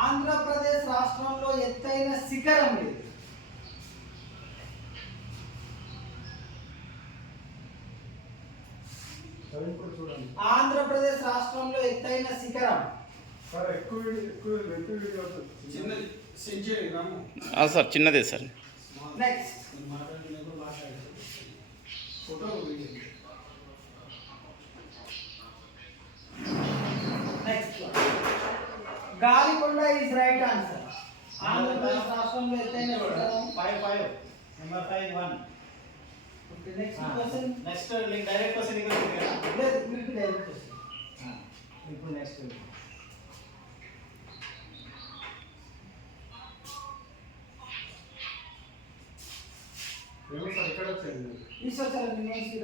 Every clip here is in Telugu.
ఆంధ్రప్రదేశ్ రాష్ట్రంలో ఎత్తైన శిఖరం లేదు. ఆంధ్రప్రదేశ్ రాష్ట్రంలో ఎత్తైన శిఖరం సార్ చిన్నదే sir. Next Galikonda is right answer. Andhra Pradesh రాష్ట్రంలో ఎత్తైన శిఖరం 5 number 5 1. Okay, next question. Next link direct question ఇక్కడ ఉంది కదా. లేదు, మీకు డైరెక్ట్ క్వశ్చన్. ఇప్పుడు next Eshwar university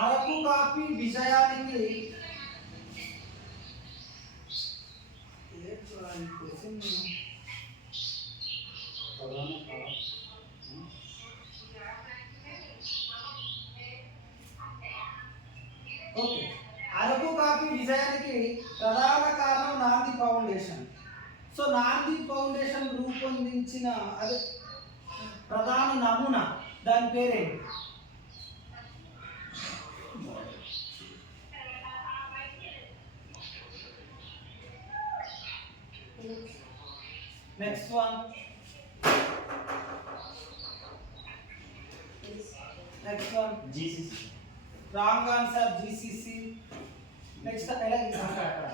Araku coffee విజయానికి ఓకే, అరకు కాఫీ విజయానికి ప్రధాన కారణం నాంది ఫౌండేషన్. సో నాంది ఫౌండేషన్ రూపొందించిన అదే ప్రధాన నమూనా, దాని పేరేంటి? Next one. Next one GCC. Wrong answer GCC. Next ఎలా అక్కడ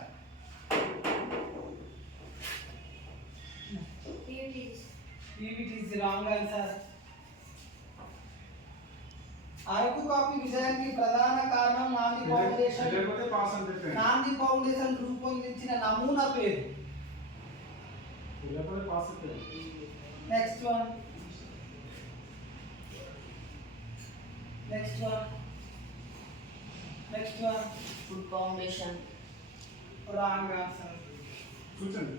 పీవీటీసీ రాంగ్ ఆన్సర్. అరకు కాఫీ విజయానికి ప్రధాన కారణం నాంది ఫౌండేషన్. నాంది ఫౌండేషన్ రూపొందించిన నమూనా పేరు. Next one. Next one. Next one food foundation wrong answer. కూర్చోండి.